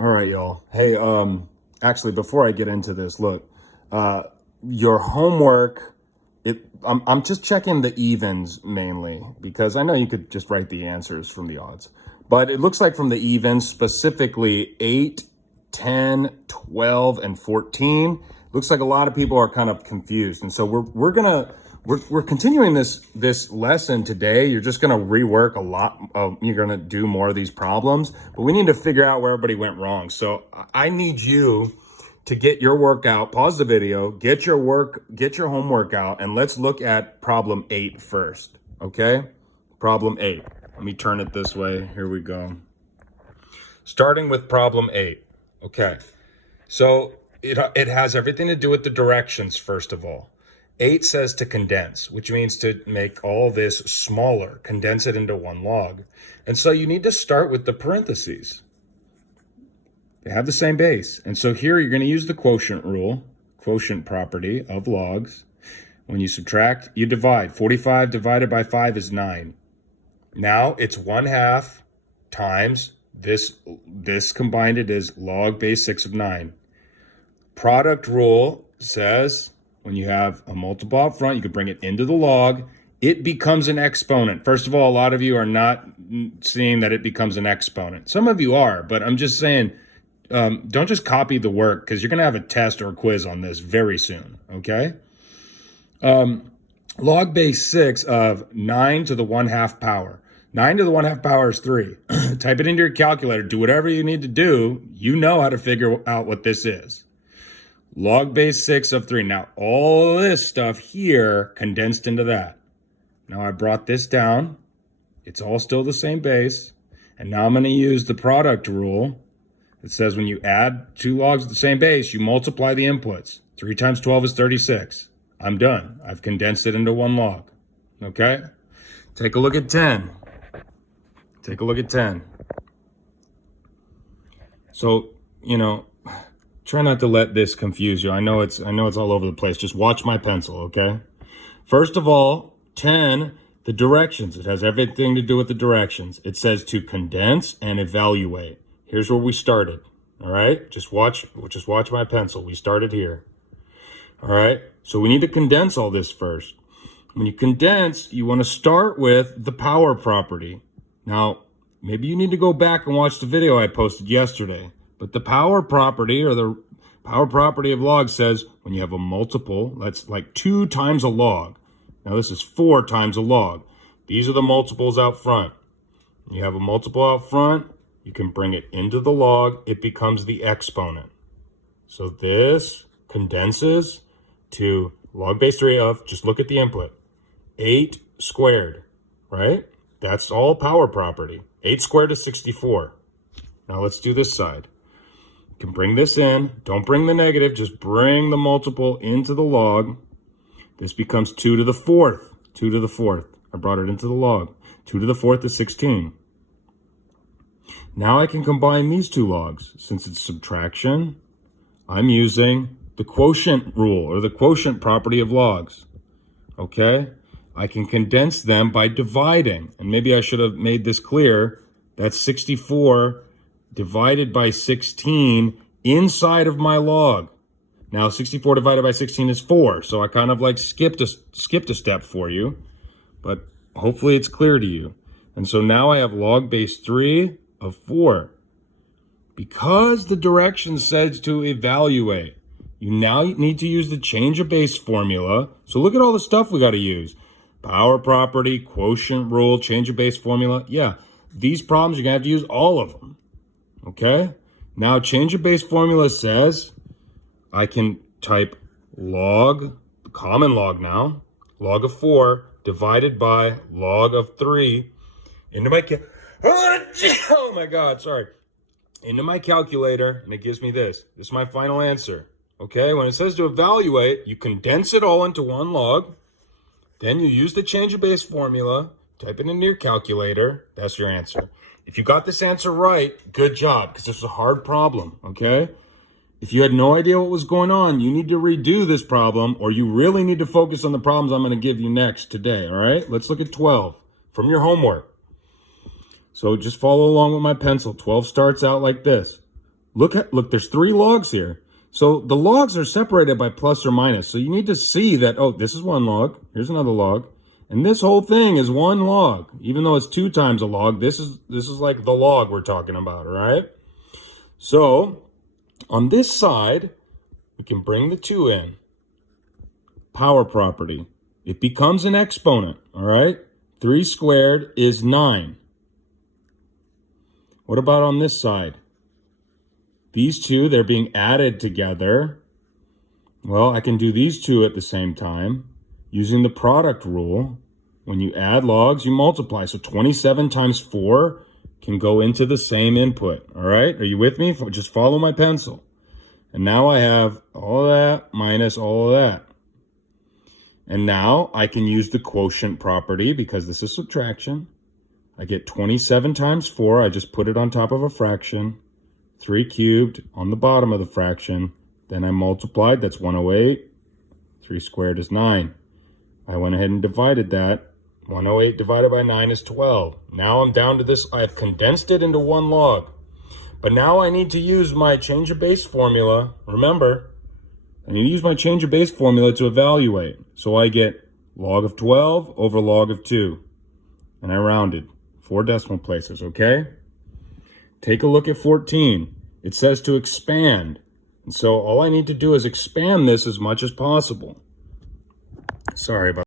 All right, y'all. Hey, actually, before I get into this, look, your homework. I'm just checking the evens mainly because I know you could just write the answers from the odds, but it looks like from the evens, specifically 8, 10, 12, and 14. Looks like a lot of people are kind of confused, and so we're continuing this lesson today. You're just gonna rework a lot of, you're gonna do more of these problems, but we need to figure out where everybody went wrong. So I need you to get your workout, pause the video, get your homework out, and let's look at problem 8 first, okay? Problem 8. Let me turn it this way. Here we go. Starting with problem 8, okay? So it has everything to do with the directions, first of all. 8 says to condense, which means to make all this smaller, condense it into one log. And so you need to start with the parentheses. They have the same base. And so here you're going to use the quotient rule, quotient property of logs. When you subtract, you divide. 45 divided by 5 is 9. Now it's 1/2 times this combined it is log base 6 of 9. Product rule says when you have a multiple up front, you can bring it into the log. It becomes an exponent. First of all, a lot of you are not seeing that it becomes an exponent. Some of you are, but I'm just saying, don't just copy the work because you're going to have a test or a quiz on this very soon, okay? Log base 6 of 9 to the 1/2 power. 9 to the 1/2 power is 3. Type it into your calculator. Do whatever you need to do. You know how to figure out what this is. Log base 6 of 3. Now, all this stuff here condensed into that. Now, I brought this down. It's all still the same base. And now I'm going to use the product rule. It says when you add two logs of the same base, you multiply the inputs. 3 times 12 is 36. I'm done. I've condensed it into one log. Okay? Take a look at 10. Take a look at 10. So, try not to let this confuse you. I know it's all over the place. Just watch my pencil, okay? First of all, 10, the directions. It has everything to do with the directions. It says to condense and evaluate. Here's where we started. All right? Just watch my pencil. We started here. All right? So we need to condense all this first. When you condense, you want to start with the power property. Now, maybe you need to go back and watch the video I posted yesterday. But the power property or the power property of log says when you have a multiple, that's like 2 times a log. Now this is 4 times a log. These are the multiples out front. You have a multiple out front, you can bring it into the log, it becomes the exponent. So this condenses to log base 3 of, just look at the input, 8 squared, right? That's all power property. 8 squared is 64. Now let's do this side. You can bring this in. Don't bring the negative. Just bring the multiple into the log. This becomes 2 to the 4th. 2 to the 4th. I brought it into the log. 2 to the 4th is 16. Now I can combine these two logs. Since it's subtraction, I'm using the quotient rule or the quotient property of logs. Okay? I can condense them by dividing. And maybe I should have made this clear. That's 64 divided by 16 inside of my log. Now 64 divided by 16 is 4. So I kind of like skipped a step for you. But hopefully it's clear to you. And so now I have log base 3 of 4. Because the direction says to evaluate, you now need to use the change of base formula. So look at all the stuff we got to use. Power property, quotient rule, change of base formula. Yeah, these problems, you're going to have to use all of them. Okay? Now, change of base formula says I can type log, common log now, log of 4 divided by log of 3 into my oh my God, sorry. Into my calculator, and it gives me this. This is my final answer. Okay? When it says to evaluate, you condense it all into one log. Then you use the change of base formula, type it into your calculator. That's your answer. If you got this answer right, good job, because this is a hard problem, okay? If you had no idea what was going on, you need to redo this problem, or you really need to focus on the problems I'm going to give you next today, all right? Let's look at 12 from your homework. So just follow along with my pencil. 12 starts out like this. Look, there's 3 logs here. So the logs are separated by plus or minus. So you need to see that, oh, this is 1 log. Here's another log. And this whole thing is 1 log. Even though it's 2 times a log, this is like the log we're talking about, all right? So on this side, we can bring the 2 in. Power property. It becomes an exponent, all right? 3 squared is 9. What about on this side? These 2, they're being added together. Well, I can do these 2 at the same time using the product rule. When you add logs, you multiply. So 27 times 4 can go into the same input, all right? Are you with me? Just follow my pencil. And now I have all of that minus all of that. And now I can use the quotient property because this is subtraction. I get 27 times 4. I just put it on top of a fraction. 3 cubed on the bottom of the fraction. Then I multiplied. That's 108. 3 squared is 9. I went ahead and divided that. 108 divided by 9 is 12. Now I'm down to this. I've condensed it into 1 log. But now I need to use my change of base formula. Remember, I need to use my change of base formula to evaluate. So I get log of 12 over log of 2. And I rounded 4 decimal places, okay? Take a look at 14. It says to expand. And so all I need to do is expand this as much as possible. Sorry about